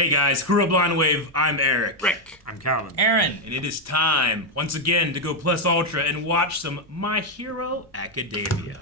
Hey guys, Crew of Blind Wave, I'm Eric. Rick. I'm Calvin. Aaron. And it is time, once again, to go plus ultra and watch some My Hero Academia.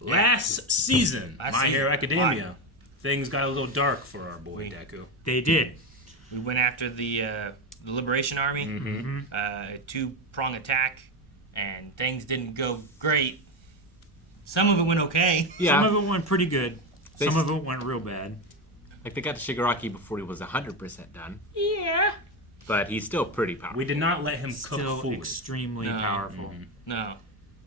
Last season, My Hero Academia, things got a little dark for our boy Deku. They did. We went after the Liberation Army, two-prong attack, and things didn't go great. Some of it went okay. Yeah. Some of it went pretty good. Some of it went real bad. Like, they got to Shigaraki before he was 100% done. Yeah. But he's still pretty powerful. We did not let him cook Still fully. extremely powerful. No.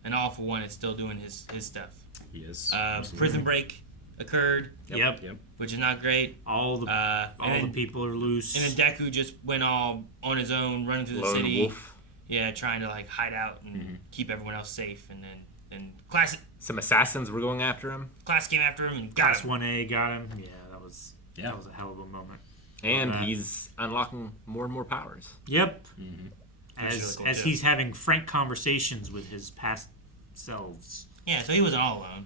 And All For One is still doing his stuff. Yes. Prison break occurred. Yep. Which is not great. All the people are loose. And then Deku just went all on his own, running through the city. Wolf. Yeah, trying to like hide out and keep everyone else safe. And then Class Some assassins were going after him. came after him and got Class him. 1A got him. Yeah, that was a hell of a moment. And he's unlocking more and more powers. Yep. That's As really cool, as too. he's having frank conversations with his past selves. Yeah, so he wasn't all alone.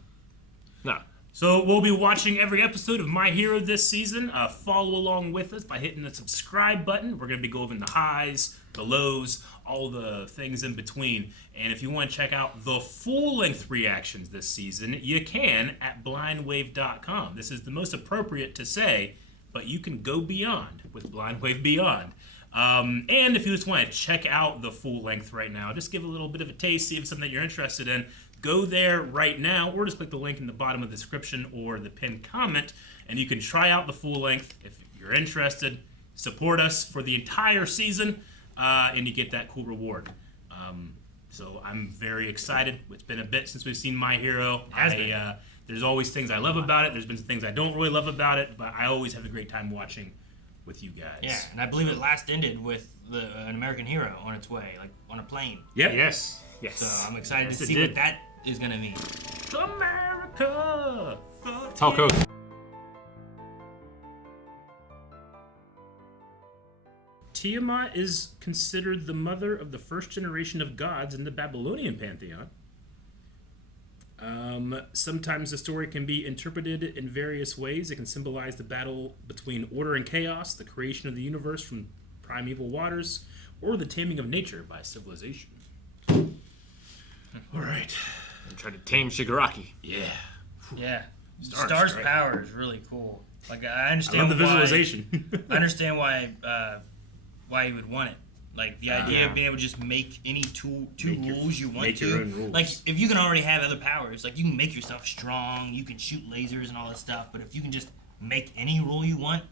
No. So we'll be watching every episode of My Hero this season. Follow along with us by hitting the subscribe button. We're going to be going the highs, the lows, all the things in between. And if you want to check out the full-length reactions this season, you can at blindwave.com. This is the most appropriate to say, but you can go beyond with Blind Wave Beyond. And if you just want to check out the full length right now, just give a little bit of a taste, see if it's something that you're interested in, go there right now, or just click the link in the bottom of the description or the pinned comment, and you can try out the full length if you're interested. Support us for the entire season, and you get that cool reward. So I'm very excited. It's been a bit since we've seen My Hero. There's always things I love about it. There's been some things I don't really love about it, but I always have a great time watching with you guys. Yeah, and I believe it last ended with an American hero on its way, like on a plane. Yep. Yes. So I'm excited Yes, to it see did. what that is going to mean. America! Talk out. Tiamat is considered the mother of the first generation of gods in the Babylonian pantheon. Sometimes the story can be interpreted in various ways. It can symbolize the battle between order and chaos, the creation of the universe from primeval waters, or the taming of nature by civilization. All right. And try to tame Shigaraki. Yeah. Yeah. Stars, Star's right. power is really cool. Like I I understand love the why, visualization. I understand why you would want it. Like the idea of being able to just make any two rules you want make to. your own rules. Like if you can already have other powers, like you can make yourself strong, you can shoot lasers and all that stuff. But if you can just make any rule you want,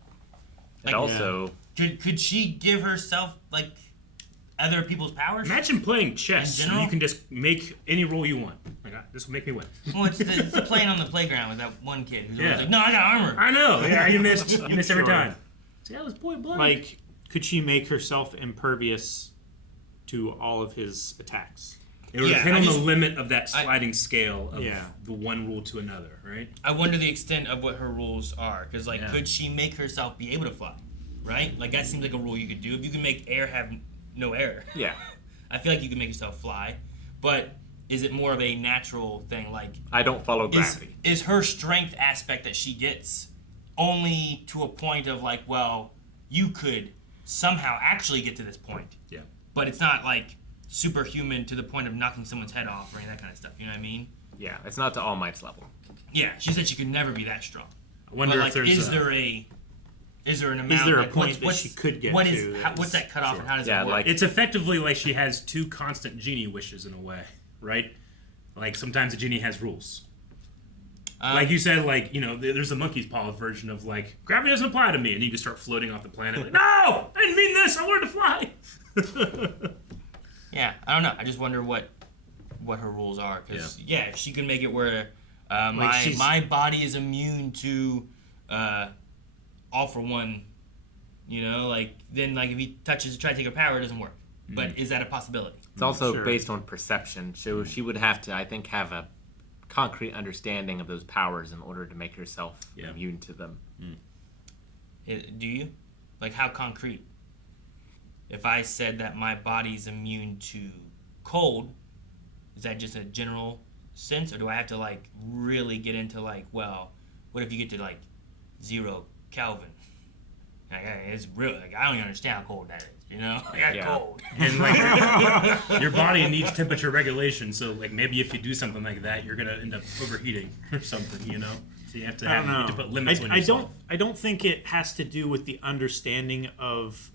And also, could she give herself like other people's powers? Imagine playing chess In and general? you can just make any role you want. Like, this will make me win. Well, it's the playing on the playground with that one kid who's Yeah. always like, "No, I got armor." I know. Yeah, you missed. You missed every Sure. time. See, that was point blank. Like, could she make herself impervious to all of his attacks? It would Yeah, depend I on the just- limit of that sliding scale of Yeah. the one rule to another, right? I wonder the extent of what her rules are, because like, Yeah. could she make herself be able to fly? Right? Like that seems like a rule you could do. If you can make air have no air, yeah. I feel like you can make yourself fly. But is it more of a natural thing? Like, I don't follow gravity. is her strength aspect that she gets only to a point of like, well, you could somehow actually get to this point, Yeah. but it's not like superhuman to the point of knocking someone's head off or any of that kind of stuff. You know what I mean? Yeah, it's not to All Might's level. Yeah, she said she could never be that strong. I wonder But if like, there's is there an amount? Is there a like, point that she could get to what's that cutoff and how does Yeah, it work? like- It's effectively like she has two constant genie wishes in a way, right? Like sometimes a genie has rules. Like you said, like, you know, there's a monkey's paw version of like, gravity doesn't apply to me, and you just start floating off the planet. Like, no! I didn't mean this! I wanted to fly! Yeah, I don't know. I just wonder what her rules are. Because, yeah, if she can make it where my body is immune to All For One, you know, like, then, like, if he touches to try to take her power, it doesn't work. But is that a possibility? It's also Sure. based on perception. So she would have to, I think, have a concrete understanding of those powers in order to make herself immune to them. Do you? Like, how concrete? If I said that my body's immune to cold, is that just a general sense? Or do I have to, like, really get into, like, well, what if you get to, like, 0 Kelvin? Like, it's real. Like, I don't even understand how cold that is. You know, I got cold. And like your body needs temperature regulation, so like maybe if you do something like that, you're gonna end up overheating or something. You know, so you have to put limits on yourself. I don't think it has to do with the understanding of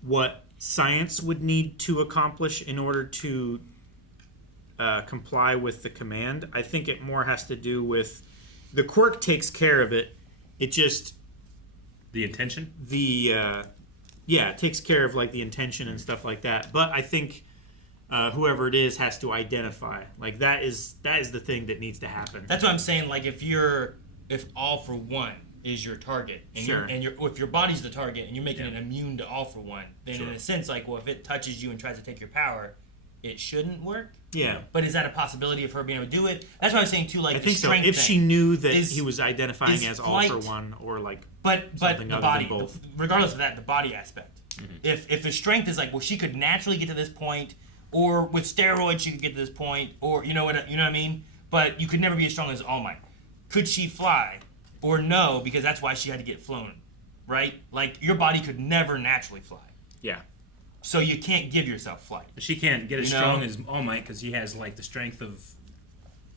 what science would need to accomplish in order to comply with the command. I think it more has to do with the quirk takes care of it. It just the intention. It takes care of like the intention and stuff like that. But I think whoever it is has to identify. Like that is the thing that needs to happen. That's what I'm saying. Like if all for one is your target, and if your body's the target, and you're making it immune to all for one, then in a sense, like, well, if it touches you and tries to take your power, it shouldn't work. Yeah. But is that a possibility of her being able to do it? That's what I was saying too. Like I think so. If she knew that he was identifying as all for one, or like but something the other body, than both. regardless of that, the body aspect. Mm-hmm. If the strength is like, well, she could naturally get to this point, or with steroids she could get to this point, or you know what I mean. But you could never be as strong as All Might. Could she fly? Or no, because that's why she had to get flown, right? Like your body could never naturally fly. Yeah. So you can't give yourself flight. She can't get as strong as All Might because he has like the strength of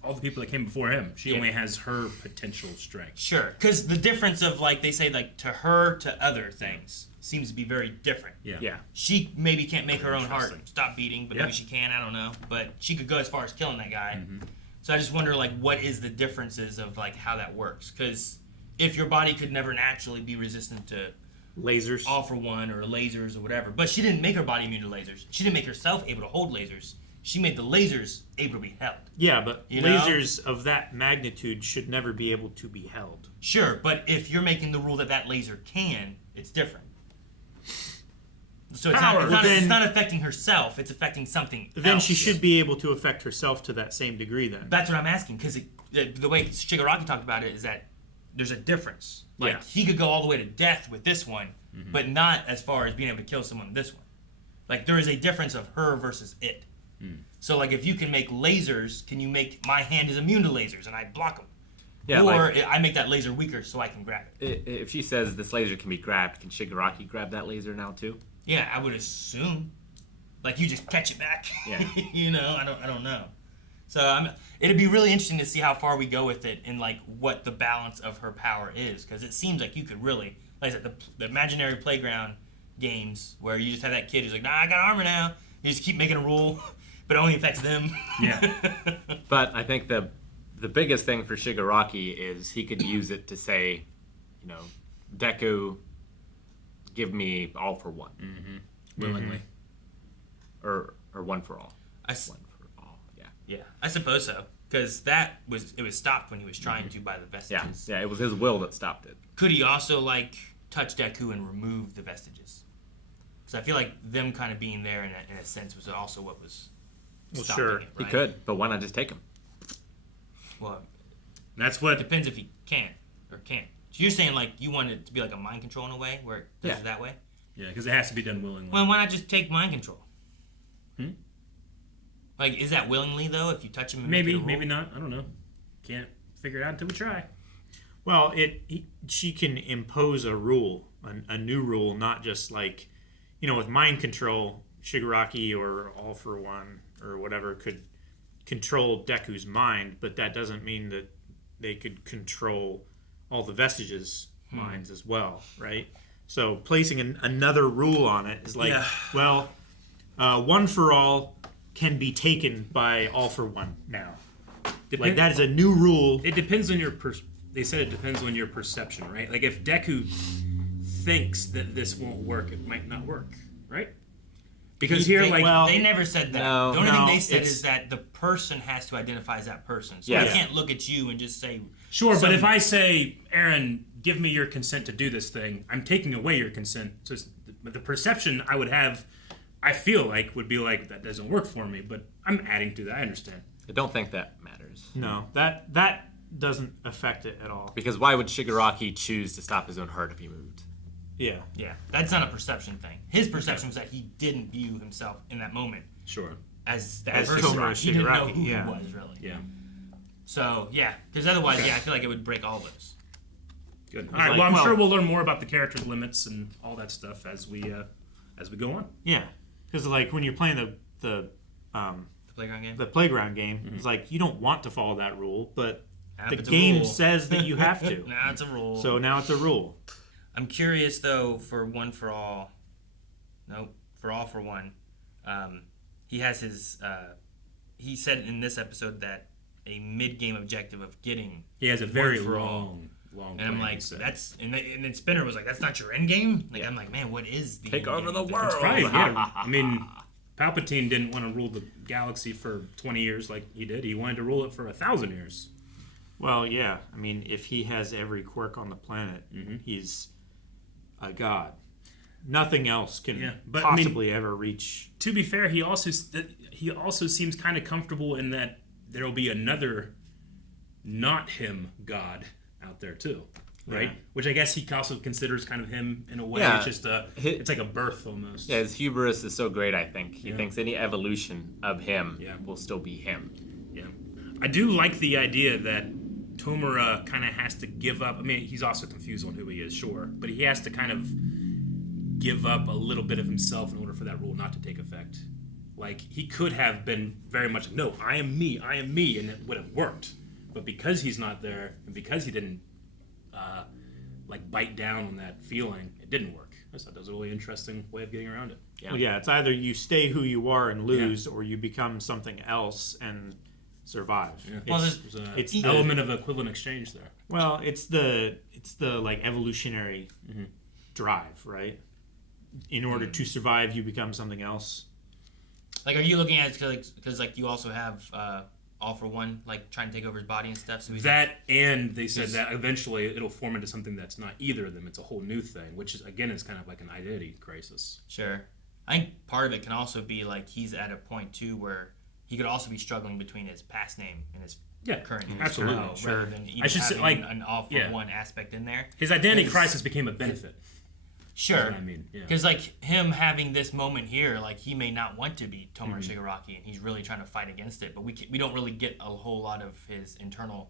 all the people that came before him. She only has her potential strength. Sure, because the difference of like they say like to her to other things seems to be very different. Yeah. She maybe can't make her own heart stop beating, but maybe she can. I don't know, but she could go as far as killing that guy. Mm-hmm. So I just wonder like what is the differences of like how that works? Because if your body could never naturally be resistant to lasers, all for one, or lasers or whatever, but she didn't make her body immune to lasers. She didn't make herself able to hold lasers. She made the lasers able to be held. Yeah, but lasers of that magnitude should never be able to be held. Sure, but if you're making the rule that laser can, it's different. So it's not affecting herself, it's affecting something then else. She should be able to affect herself to that same degree then. That's what I'm asking, because the way Shigaraki talked about it is that there's a difference. Like, he could go all the way to death with this one, but not as far as being able to kill someone with this one. Like, there is a difference of her versus it. So, like, if you can make lasers, can you make my hand is immune to lasers and I block them? Yeah, or I make that laser weaker so I can grab it. If she says this laser can be grabbed, can Shigaraki grab that laser now too? Yeah, I would assume. Like, you just catch it back. Yeah. You know, I don't know. So it'd be really interesting to see how far we go with it and like what the balance of her power is, because it seems like you could really, like I said, the imaginary playground games where you just have that kid who's like, nah, I got armor now. You just keep making a rule, but it only affects them. Yeah. But I think the biggest thing for Shigaraki is he could use it to say, you know, Deku, give me all for one. Willingly. Or one for all. One for all, yeah. Yeah, I suppose so. Because it was stopped when he was trying to by the vestiges. Yeah, it was his will that stopped it. Could he also, like, touch Deku and remove the vestiges? Because I feel like them kind of being there in a sense was also what was stopping it, right? He could, but why not just take him? Well, that's what... It depends if he can or can't. So you're saying, like, you want it to be like a mind control in a way, where it does it that way? Yeah, because it has to be done willingly. Well, why not just take mind control? Like, is that willingly, though, if you touch him and maybe, make it a rule? maybe not. I don't know. Can't figure it out until we try. Well, she can impose a rule, a new rule, not just like, you know, with mind control, Shigaraki or All for One or whatever could control Deku's mind, but that doesn't mean that they could control all the vestiges' minds as well, right? So placing another rule on it is like, one for all can be taken by All for One now. Like, that is a new rule. It depends on your they said it depends on your perception, right? Like, if Deku thinks that this won't work, it might not work, right? Because they never said that. No, the only thing they said is that the person has to identify as that person. So I can't look at you and just say... Sure, but if I say, Aaron, give me your consent to do this thing, I'm taking away your consent. So the perception I would have, I feel like, would be like, that doesn't work for me, but I'm adding to that. I understand. I don't think that matters. No, that doesn't affect it at all. Because why would Shigaraki choose to stop his own heart if he moved? Yeah. Yeah, that's not a perception thing. His perception was that he didn't view himself in that moment Sure. as that As person. Tomura He didn't know Shigaraki, who yeah. he was, really. Yeah. So, yeah, because otherwise, I feel like it would break all those. Good. All right. Well, I'm sure we'll learn more about the characters' limits and all that stuff as we go on. Yeah, because like when you're playing the playground game, it's like you don't want to follow that rule, but the game says that you have to. Now it's a rule. So now it's a rule. I'm curious though for One for All. Nope, for All for One. He has his. He said in this episode that a mid-game objective of getting. He has a very long. And I'm like, that's and then Spinner was like, that's not your end game. Like I'm like, man, what is the take over the world? That's right. Yeah. I mean, Palpatine didn't want to rule the galaxy for 20 years like he did. He wanted to rule it for 1,000 years. Well, yeah. I mean, if he has every quirk on the planet, he's a god. Nothing else can possibly ever reach. To be fair, he also seems kind of comfortable in that there will be another, not him god out there too, right? Yeah. Which I guess he also considers kind of him in a way. Yeah. It's just it's like a birth almost. Yeah, his hubris is so great. I think he thinks any evolution of him will still be him. Yeah, I do like the idea that Tomura kind of has to give up. I mean, he's also confused on who he is, sure, but he has to kind of give up a little bit of himself in order for that rule not to take effect. Like, he could have been very much, no, I am me, and it would have worked. But because he's not there, and because he didn't, bite down on that feeling, it didn't work. I just thought that was a really interesting way of getting around it. Yeah. Well, yeah, it's either you stay who you are and lose, or you become something else and survive. Yeah. It's an element of equivalent exchange there. Well, it's the like evolutionary drive, right? In order to survive, you become something else. Like, are you looking at it because like you also have All for One, like trying to take over his body and stuff? So and they said that eventually it'll form into something that's not either of them. It's a whole new thing, which is again is kind of like an identity crisis. Sure, I think part of it can also be like he's at a point too where he could also be struggling between his past name and his current name. Absolutely, well, sure. Rather than even having an All for One aspect in there. His identity crisis became a benefit. Sure, because like him having this moment here, like he may not want to be Tomura Shigaraki, and he's really trying to fight against it. But we don't really get a whole lot of his internal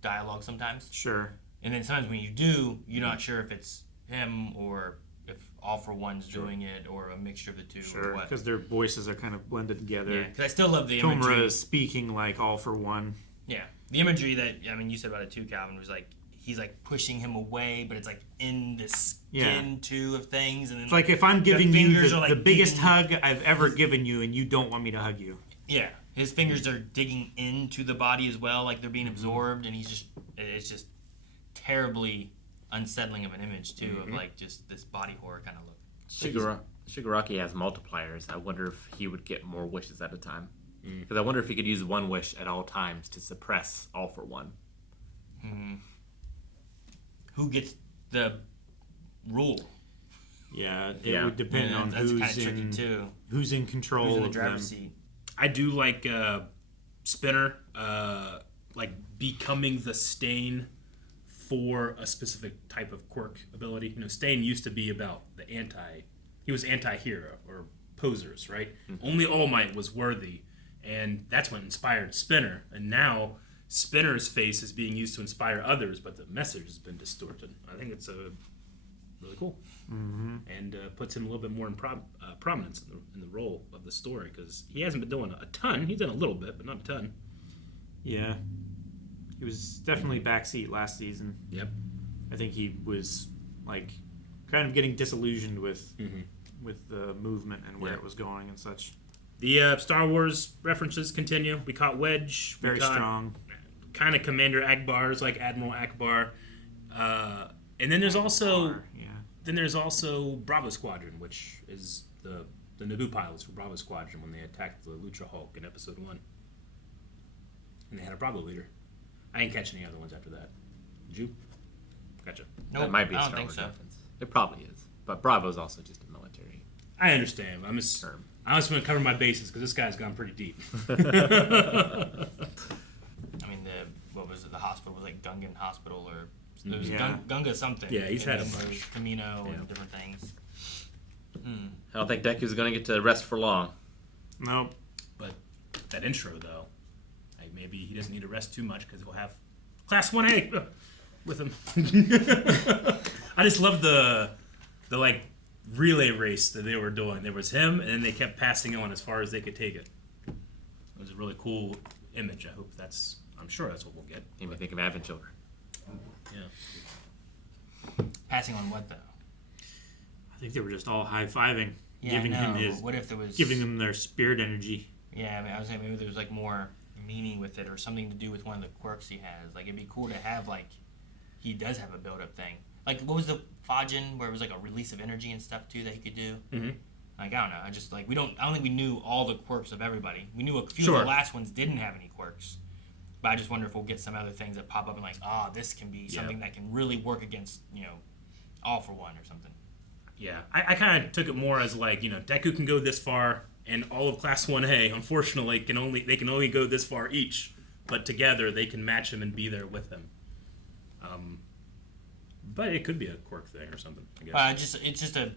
dialogue sometimes. Sure. And then sometimes when you do, you're not sure if it's him or if All for One's doing it, or a mixture of the two. Sure, because their voices are kind of blended together. Yeah, because I still love the imagery. Tomura is speaking like All for One. Yeah, the imagery that you said about it too, Calvin, was like. He's like pushing him away, but it's like in the skin too of things, and then it's like if I'm giving you the biggest hug I've ever given you, and you don't want me to hug you. Yeah, his fingers are digging into the body as well, like they're being absorbed, and it's just terribly unsettling of an image too, of like just this body horror kind of look. Shigaraki has multipliers. I wonder if he would get more wishes at a time, because I wonder if he could use one wish at all times to suppress All for One. Who gets the rule? Yeah, it would depend on who's in control who's in the of driver's them. seat. I do like Spinner, like becoming the Stain for a specific type of quirk ability. You know, Stain used to be about he was anti-hero or posers, right? Only All Might was worthy, and that's what inspired Spinner. And now Spinner's face is being used to inspire others, but the message has been distorted. I think it's really cool, and puts him a little bit more in prominence in the role of the story, because he hasn't been doing a ton. He's done a little bit, but not a ton. Yeah, he was definitely backseat last season. Yep, I think he was like kind of getting disillusioned with the movement and where it was going and such. The Star Wars references continue. We caught Wedge. Very strong. Kind of Commander Akbar's like Admiral Akbar, and then there's also Bravo Squadron, which is the Naboo pilots for Bravo Squadron when they attacked the Lucha Hulk in Episode 1, and they had a Bravo leader. I didn't catch any other ones after that. Did you? Gotcha. Nope, that might be a I Star don't think Wars so. Reference. It probably is, but Bravo's also just a military. I understand. I just want to cover my bases because this guy's gone pretty deep. I mean, the hospital was like Gungan Hospital, or it was Gunga something. Yeah, he's had a bunch. Camino and different things. I don't think Deku's going to get to rest for long. Nope. But that intro, though, maybe he doesn't need to rest too much because he'll have Class 1A. with him. I just love the like relay race that they were doing. There was him, and then they kept passing on as far as they could take it. It was a really cool image. I'm sure that's what we'll get. Made me think of Advent Children. Yeah. Passing on what though? I think they were just all high-fiving, Yeah, giving I know, him his, but what if there was giving him their spirit energy. Yeah, I mean, I was saying maybe there was like more meaning with it, or something to do with one of the quirks he has. Like, it'd be cool to have like he does have a build-up thing. Like, what was the Fajin where it was like a release of energy and stuff too that he could do? Mm-hmm. Like, I don't know. I just like I don't think we knew all the quirks of everybody. We knew a few Sure. of the last ones didn't have any quirks. But I just wonder if we'll get some other things that pop up and like, this can be something that can really work against, All for One or something. Yeah, I kind of took it more as like, Deku can go this far, and all of Class 1A, unfortunately, they can only go this far each. But together, they can match him and be there with him. But it could be a quirk thing or something, I guess. It's just a,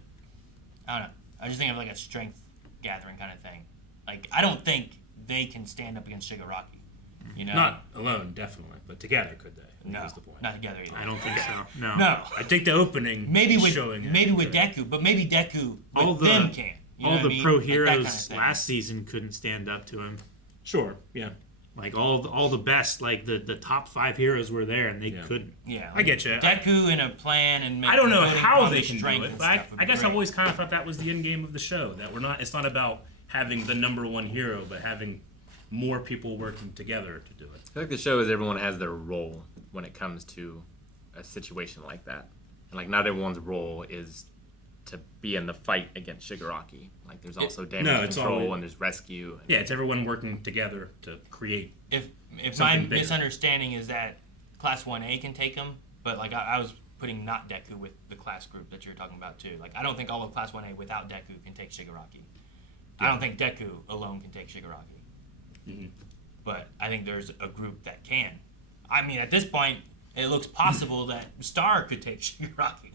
I don't know. I just think of like a strength gathering kind of thing. Like, I don't think they can stand up against Shigaraki. Not alone, definitely, but together, could they? I think No, that's the point. not together either. I don't think so. No. No. I think the opening Maybe is with showing it. Deku, but maybe Deku All with the- them can. You know All what I the mean? pro Like that heroes kind of thing. last season couldn't stand up to him. Sure, yeah. Like all the best, like the top 5 heroes were there, and they couldn't. Yeah, I get you. Deku in a plan and I don't know building how upon they the can do strength it, and but stuff would I be guess I've great. always kind of thought that was the end game of the show. That it's not about having the number one hero, but having more people working together to do it. I feel like the show is everyone has their role when it comes to a situation like that. And like not everyone's role is to be in the fight against Shigaraki. Like there's also damage it's control always- and there's rescue. And Yeah, it's everyone working together to create. If my Something bigger. misunderstanding is that Class 1A can take him, but like I was putting not Deku with the class group that you're talking about too. Like I don't think all of Class 1A without Deku can take Shigaraki. I don't think Deku alone can take Shigaraki. Mm-hmm. But I think there's a group that can. I mean, at this point, it looks possible that Star could take Shigaraki.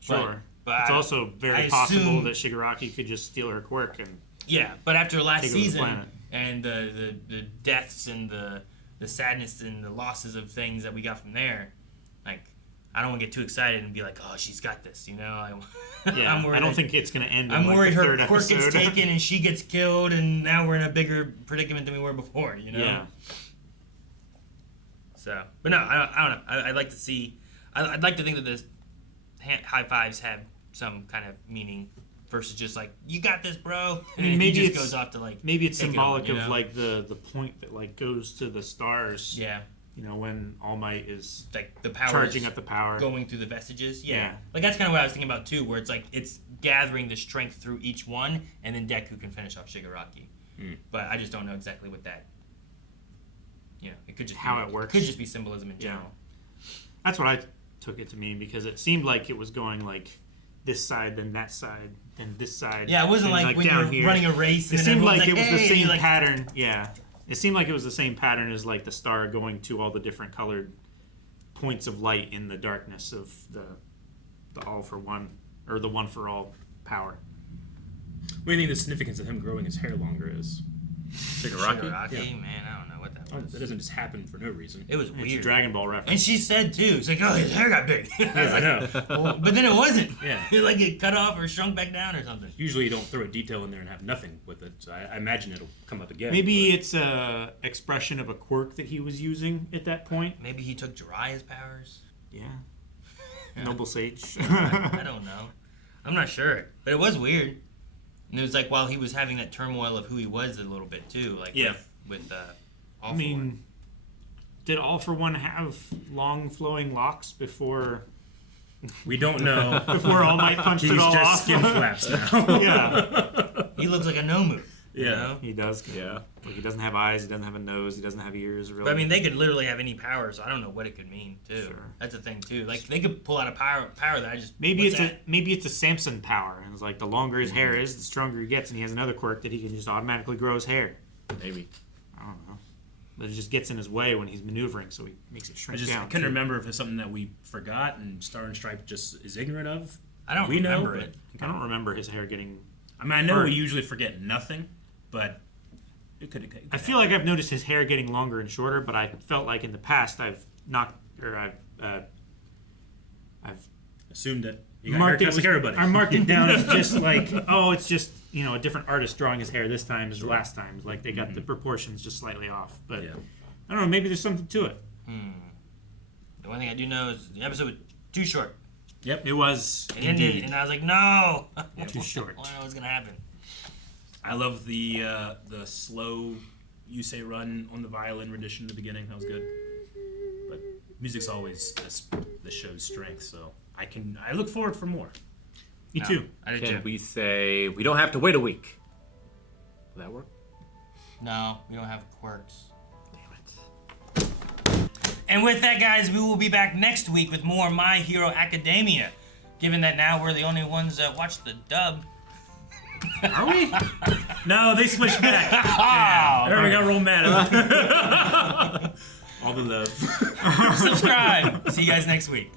Sure. But It's I- also very I possible assume- that Shigaraki could just steal her quirk and Yeah, but after last Take over the season planet. and the deaths and the sadness and the losses of things that we got from there, like I don't want to get too excited and be like, oh, she's got this, yeah. I'm worried I don't think it's going to end. I'm in, like, worried the her third quirk gets episode. taken and she gets killed, and now we're in a bigger predicament than we were before. Yeah. So, but no, I don't know. I'd like to see. I'd like to think that the high fives have some kind of meaning versus just like you got this, bro. I mean, And maybe he just it's- goes off to like Maybe it's take it symbolic on, of like the point that like goes to the stars. yeah, When All Might is like the power charging up the power. going through the vestiges. Yeah. Yeah. Like that's kind of what I was thinking about too, where it's like it's gathering the strength through each one, and then Deku can finish off Shigaraki. But I just don't know exactly what that. It could just How be, it works. Could just be symbolism in Yeah. general. That's what I took it to mean because it seemed like it was going like this side, then that side, then this side. Yeah, it wasn't and, like when down you're here. running a race. It And seemed everyone's like it was the "Hey," same like, pattern. Yeah. It seemed like it was the same pattern as like the star going to all the different colored points of light in the darkness of the All for One or the One for All power. What do you think the significance of him growing his hair longer is? Shigaraki. Shigaraki, Yeah. man, I don't know what that was. That doesn't just happen for no reason. It was It's a weird. Dragon Ball reference. And she said too, it's like, oh, his hair got big. I was Yeah, I like, know. well, but then it wasn't. Yeah. Like it cut off or shrunk back down or something. Usually you don't throw a detail in there and have nothing with it, so I imagine it'll come up again. Maybe but- it's a expression of a quirk that he was using at that point. Maybe he took Jiraiya's powers. Yeah. Noble Sage. I don't know. I'm not sure. But it was weird. And it was like while he was having that turmoil of who he was a little bit too. Like Yeah. with I All For One. mean, did All for One have long flowing locks before We don't know. All Might punched He's it all just off? skin flaps now. Yeah. He looks like a Nomu. You Yeah. know? He does. Yeah. Like he doesn't have eyes, he doesn't have a nose, he doesn't have ears, really. But I mean, they could literally have any power, so I don't know what it could mean too. Sure. That's the thing too. Like they could pull out a power that I just maybe what's it's that? maybe it's a Samson power, and it's like the longer his hair is, the stronger he gets, and he has another quirk that he can just automatically grow his hair. Maybe. I don't know. But it just gets in his way when he's maneuvering, so he makes it I shrink just down. couldn't remember if it's something that we forgot and Star and Stripe just is ignorant of. I don't We know, remember but- it. I don't remember his hair getting. I mean, I know Or- we usually forget nothing, but it could. I feel like I've noticed his hair getting longer and shorter, but I felt like in the past I've I've Assumed that you got haircuts like everybody. I marked it down as just like, oh, it's just, a different artist drawing his hair this time as last time. Like they got the proportions just slightly off. But I don't know, maybe there's something to it. The one thing I do know is the episode was too short. Yep. It was. It ended, and I was like, no. Too short. I don't know what's going to happen. I love the slow Yusei run on the violin rendition at the beginning. That was good. But music's always the show's strength, so I look forward for more. Me too. I did Can too. we say we don't have to wait a week? Will that work? No, we don't have quirks. Damn it. And with that, guys, we will be back next week with more My Hero Academia. Given that now we're the only ones that watch the dub. Are we? No, they switched back. Oh, Everybody got real mad. All the love. subscribe. See you guys next week.